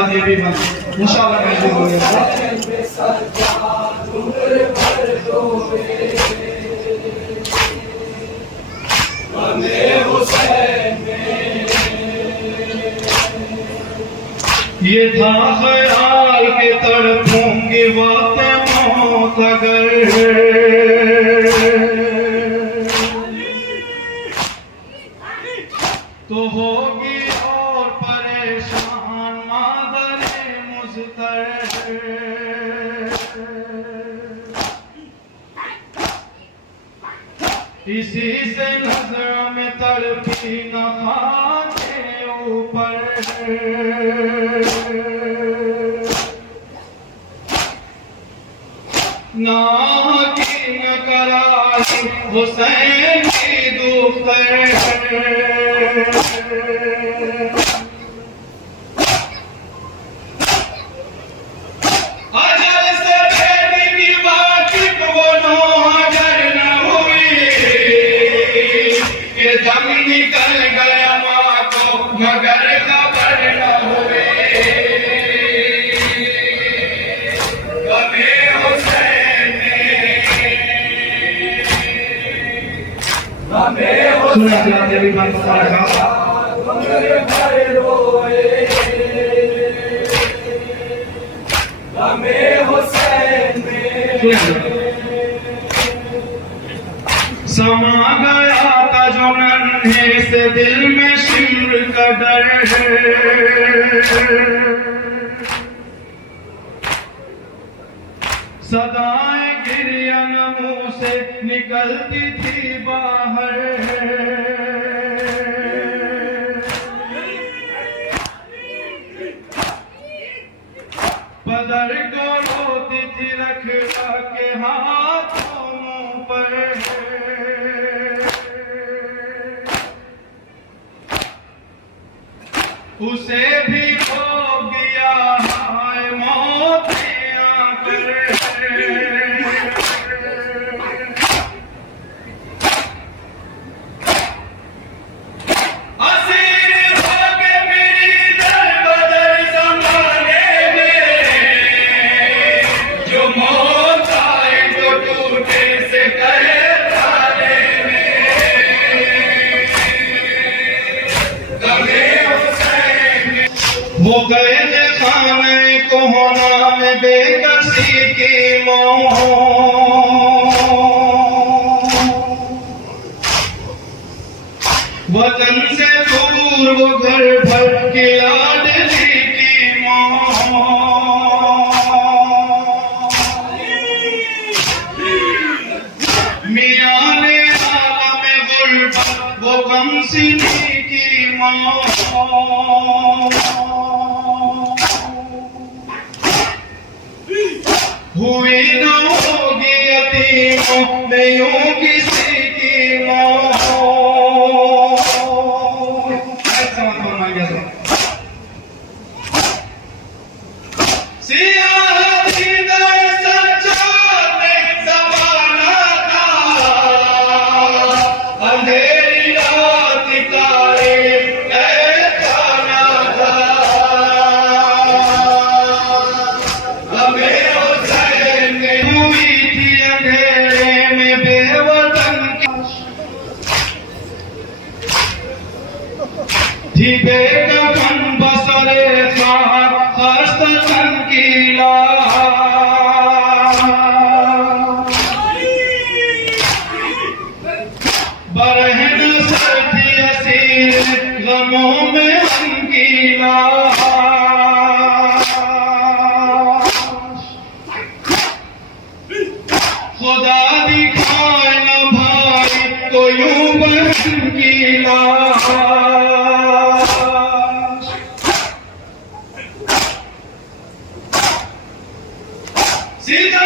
जाते भी बन इंशाल्लाह महसूस हो गया। ये था ख्याल के तड़पूंगी वक्त मौत अगर तो होगी और परेशान मादरे मुज़तर। इसी से नजर में तड़पी न खाके ऊपर ना की न कराई हुसैन की दुख्तर। अजल से बेटी की वाकिफ वो नौहजर न हुई कि दम निकल गया माँ को मगर खबर न हुई। कभी हुसैन सुना चलाते भी बात बता रहा समा गया था जो नन्हे से दिल में शिम्र का डर सदाएं गिरियन मुंह से निकलती थी बाहर। पदर को रोती थी रख के हाथों मुंह पर। उसे भी खो गया हाय मौत आकर। वो गए खाने को होना में बेकसी की मोह। वतन से दूर वो घर भर की लाडली की मोह। मियां ने आलम गुर्बत वो गम सीने की मोह। हुई न होगी यतीमों में यूं किसी की मौत। थी बेकफन बसरे ख्वाब खस्तन की लाश। बरहन सर थी असीर गमों में उनकी लाश। खुदा दिखाए न भाई तो यूं बहन की लाश। सीता